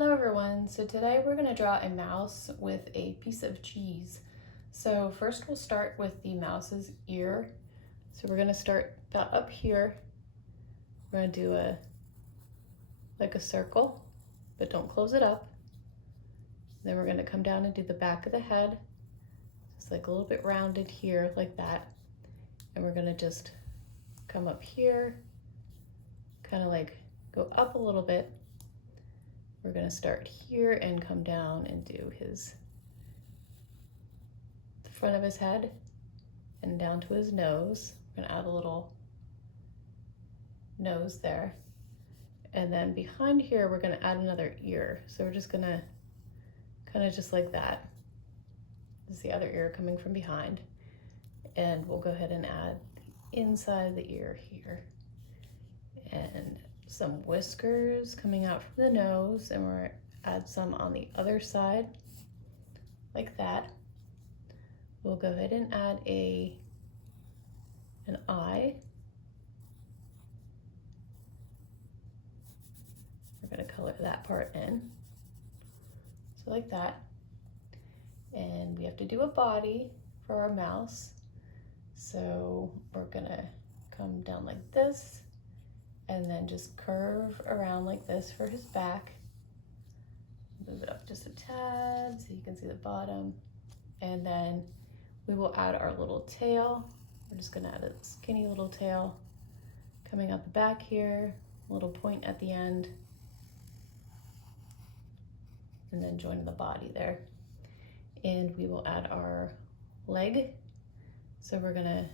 Hello everyone, so today we're going to draw a mouse with a piece of cheese. So first we'll start with the mouse's ear. So we're going to start about up here. We're going to do like a circle, but don't close it up. Then we're going to come down and do the back of the head, just like a little bit rounded here like that. And we're going to just come up here, kind of like go up a little bit. We're going to start here and come down and do the front of his head and down to his nose. We're going to add a little nose there. And then behind here, we're going to add another ear. So we're just going to kind of just like that. This is the other ear coming from behind. And we'll go ahead and add the inside of the ear here. And some whiskers coming out from the nose, and we're add some on the other side like that. We'll go ahead and add an eye. We're going to color that part in, so like that. And we have to do a body for our mouse, so we're going to come down like this and then just curve around like this for his back. Move it up just a tad so you can see the bottom. And then we will add our little tail. We're just gonna add a skinny little tail coming out the back here, a little point at the end, and then join the body there. And we will add our leg. So we're gonna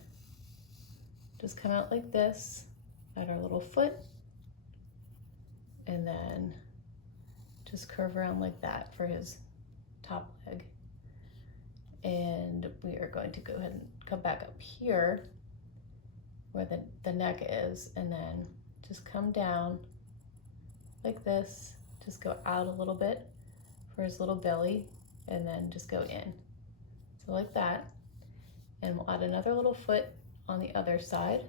just come out like this, add our little foot, and then just curve around like that for his top leg. And we are going to go ahead and come back up here where the neck is, and then just come down like this, just go out a little bit for his little belly, and then just go in. So like that. And we'll add another little foot on the other side.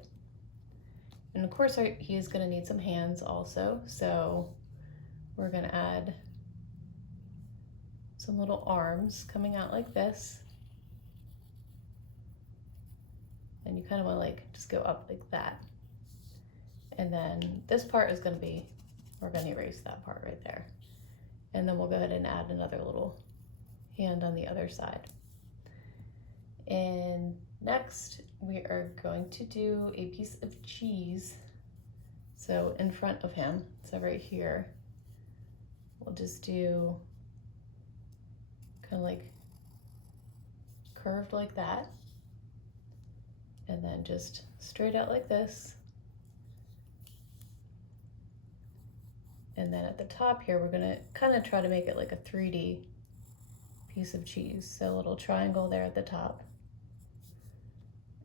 And of course, he is going to need some hands also. So we're going to add some little arms coming out like this. And you kind of want to like just go up like that. And then this part is going to be, we're going to erase that part right there. And then we'll go ahead and add another little hand on the other side. And next, we are going to do a piece of cheese. So in front of him, so right here, we'll just do kind of like curved like that. And then just straight out like this. And then at the top here, we're gonna kind of try to make it like a 3D piece of cheese. So a little triangle there at the top.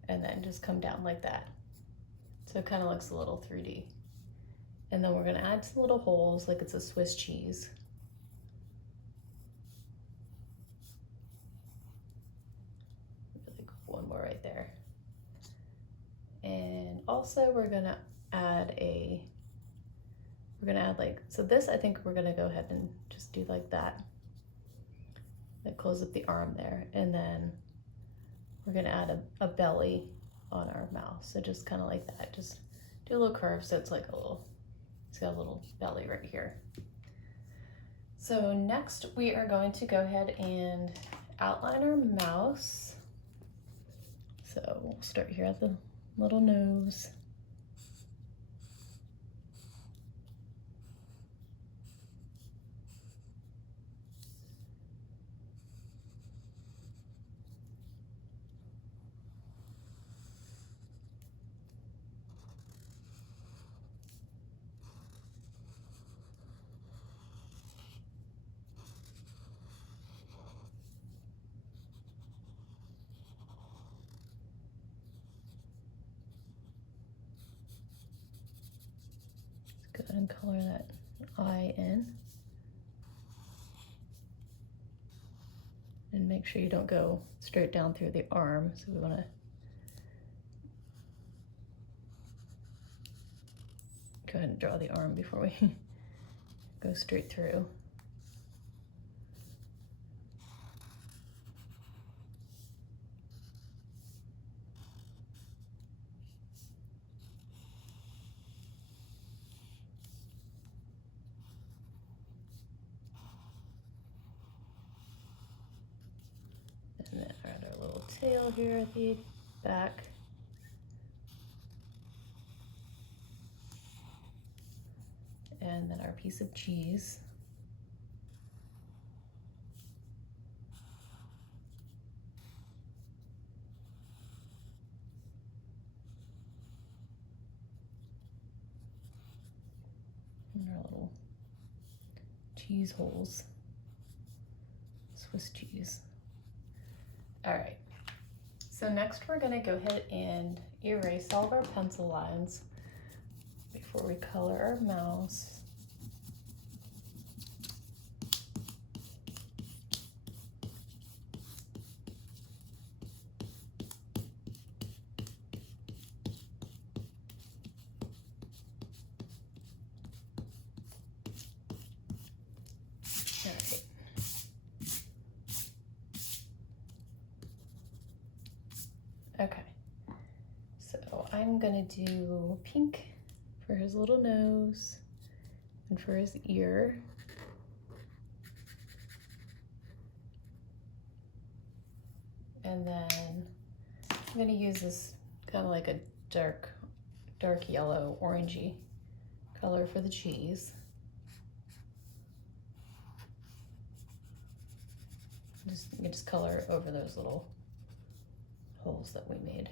And then just come down like that. So it kind of looks a little 3D. And then we're gonna add some little holes like it's a Swiss cheese. Like one more right there. And also we're gonna add like, so this I think we're gonna go ahead and just do like that. That close up the arm there. And then we're gonna add a belly on our mouse. So just kind of like that, just do a little curve so it's like it's got a little belly right here. So next we are going to go ahead and outline our mouse. So we'll start here at the little nose. Go ahead and color that eye in. And make sure you don't go straight down through the arm. So we want to go ahead and draw the arm before we go straight through. tail here at the back. And then our piece of cheese. And our little cheese holes, Swiss cheese. All right, so next we're gonna go ahead and erase all of our pencil lines before we color our mouse. Okay, so I'm gonna do pink for his little nose and for his ear. And then I'm gonna use this kind of like a dark yellow, orangey color for the cheese. Just color over those little holes that we made.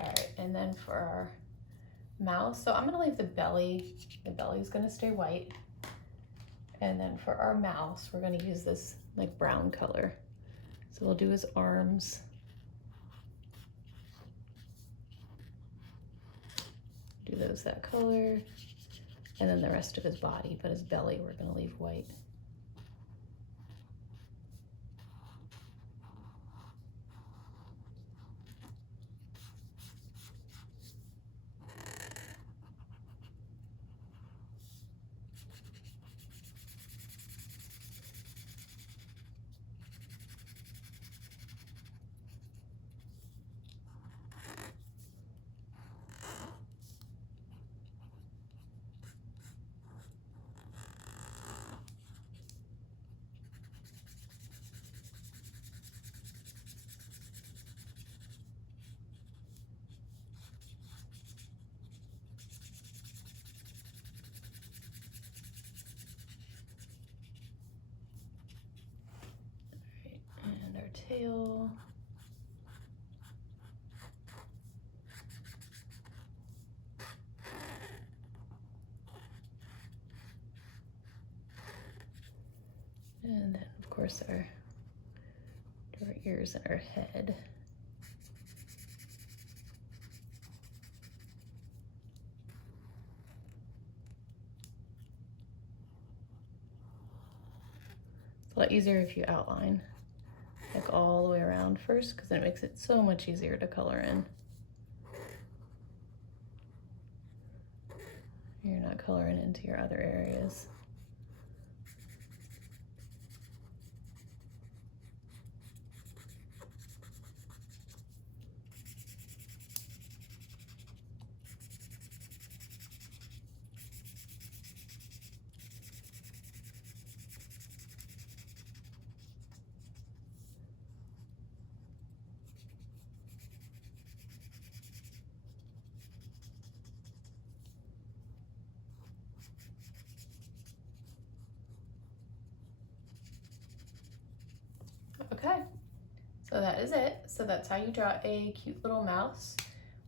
All right, and then for our mouth, so I'm gonna leave the belly's gonna stay white. And then for our mouse, we're gonna use this like brown color. So we'll do his arms. Do those that color. And then the rest of his body, but his belly, we're gonna leave white. Tail. And then of course our ears and our head. It's a lot easier if you outline like all the way around first, because then it makes it so much easier to color in. You're not coloring into your other areas. Okay, so that is it. So that's how you draw a cute little mouse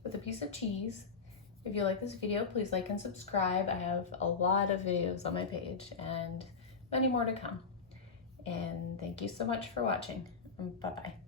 with a piece of cheese. If you like this video, please like and subscribe. I have a lot of videos on my page and many more to come. And thank you so much for watching. Bye-bye.